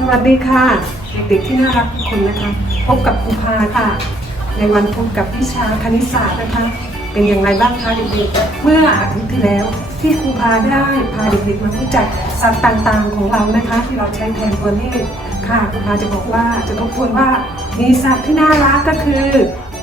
สวัสดีค่ะ เด็กๆที่น่ารักทุกคนนะคะ พบกับครูพาค่ะ ในวันพบกับวิชาคณิตศาสตร์นะคะ เป็นอย่างไรบ้างคะเด็กๆเมื่ออาทิตย์ที่แล้วที่ครูพาได้พาเด็กๆมารู้จักสัตว์ต่างๆของเรานะคะ ที่เราใช้แทนตัวเลขค่ะครูพาจะบอกว่าจะทบทวนว่ามีสัตว์ที่น่ารักก็คือ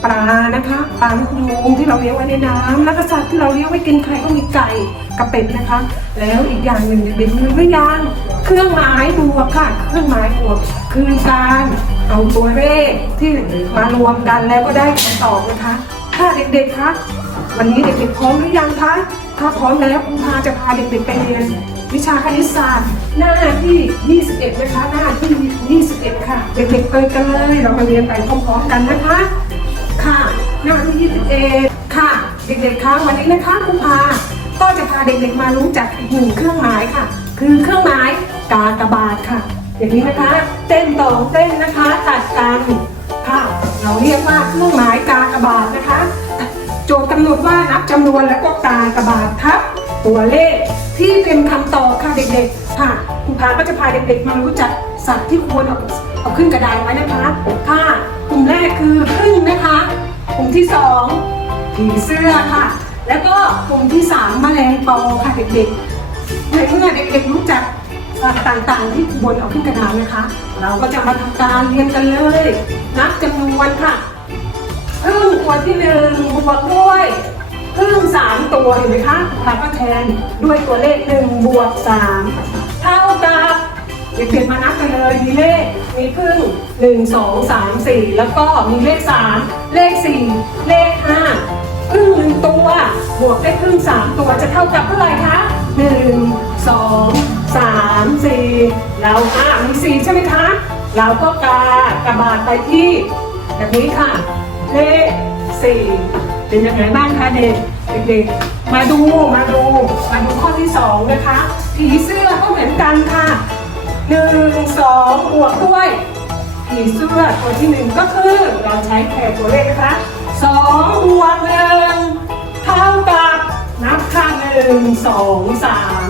ปลานะคะปลาลูกยูงที่เราเลี้ยงไว้ในน้ำแล้วก็สัตว์ที่เราเลี้ยงไว้กินใครก็มีไก่กับเป็ดนะคะ แล้วอีกอย่างหนึ่งเด็กๆรู้หรือยังเครื่องหมายบวกค่ะ เครื่องหมายบวกคือการเอาตัวเลขที่มารวมกันแล้วก็ได้คำตอบนะคะถ้าเด็กๆคะวันนี้เด็กๆพร้อมหรือยังคะถ้าพร้อมแล้วคุณพาจะพาเด็กๆไปเรียนวิชาคณิตศาสตร์หน้าที่ 21 นะคะ หน้าที่ 21 ค่ะ เด็กๆเปิดกันเลย เรามาเรียนไปพร้อมๆกันนะคะ ค่ะหน้าที่ 21 ค่ะ เด็กๆคะวันนี้นะคะครูพา ก็จะพาเด็กๆมารู้จักอีกหนึ่งเครื่องหมายค่ะ คือเครื่องหมายกากบาทค่ะ อย่างนี้นะคะ เต้นต่อเต้นนะคะตัดกันค่ะ เราเรียกว่าเครื่องหมายกากบาทนะคะ โจทย์กำหนดว่านับจำนวนแล้วก็กากบาททับตัวเลขที่เป็นคำตอบค่ะเด็กๆ ค่ะครูพาก็จะพาเด็กๆ มารู้จักสัตว์ที่ควรเอาเอาขึ้นกระดานไว้นะคะค่ะ ที่สองผีเสื้อค่ะ แล้วก็กลุ่มที่สามแมลงปอค่ะเด็กๆในเมื่อเด็กๆรู้จักสัตว์ต่างๆ ที่บนเอาขึ้นกระดานนะคะ เราก็จะมาทำการเรียนกันเลย นับจำนวนค่ะพึ่งตัวที่หนึ่งบวกด้วยพึ่งสามตัวเห็นไหมคะพาก็แทนด้วยตัวเลขหนึ่งบวกสามเท่ากับ เด็กๆมานับกันเลยมีเลขมีพึ่งหนึ่งสองสามสี่แล้วก็มีเลขสามเลขสี่เลขห้าพึ่งหนึ่งตัวบวกได้พึ่งสามตัวจะเท่ากับเท่าไหร่คะหนึ่งสองสามสี่แล้วอะมีสี่ใช่ไหมคะเราก็กากระบาดไปที่แบบนี้ค่ะ เลขสี่เป็นยังไงบ้างคะเด็กเด็กๆมาดูมาดูมาดูข้อที่สองนะคะผีเสื้อก็เหมือนกัน บวกด้วยผีเสื้อตัวที่หนึ่งก็คือเราใช้แทนตัวเลขนะคะสองบวกหนึ่งเท่ากับนับค่ะหนึ่งสองสาม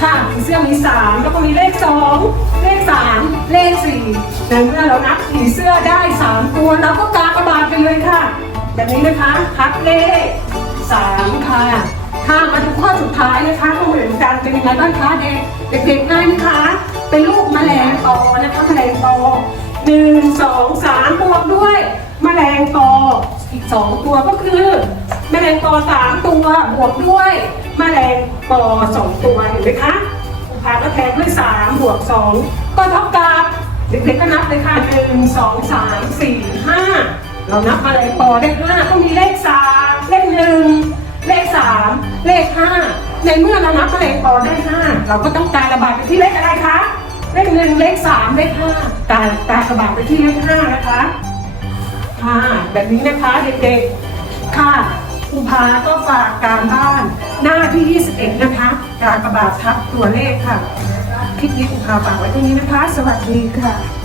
ค่ะผีเสื้อมีสามแล้วก็มีเลขสองเลขสามเลขสี่ในเมื่อเรานับผีเสื้อได้สามตัวเราก็กากระบาดไปเลยค่ะแบบนี้นะคะพัดเลขสามค่ะค่ะมาดูข้อสุดท้ายนะคะก็เหมือนกันเป็นยังไงบ้างคะเด็กเด็กๆง่ายไหมคะ เป็นรูปแมลงปอนะคะแมลงปอหนึ่งสองสามบวกด้วย แมลงปออีกสองตัวก็คือ แมลงปอสามตัวบวกด้วย แมลงปอสองตัวเห็นไหมคะพาก็แทนด้วยสามบวกสองก็เท่ากับเด็กๆก็นับเลยค่ะหนึ่งสองสามสี่ห้าเรานับอะไรปอได้ห้าก็มีเลขสามเลขหนึ่งเลขสามเลขห้าในเมื่อเรานับอะไรปอได้ห้าเราก็ต้องการระบาดไปที่เลขอะไรคะ เลขหนึ่งเลขสามเลขห้าตาตากระบาดไปที่เลขห้านะคะค่ะแบบนี้นะคะเด็กๆค่ะคุณพาก็ฝากการบ้าน หน้าที่ 21 นะคะ การกระบาดทับตัวเลขค่ะคลิปนี้คุณพาฝากไว้ตรงนี้นะคะ สวัสดีค่ะ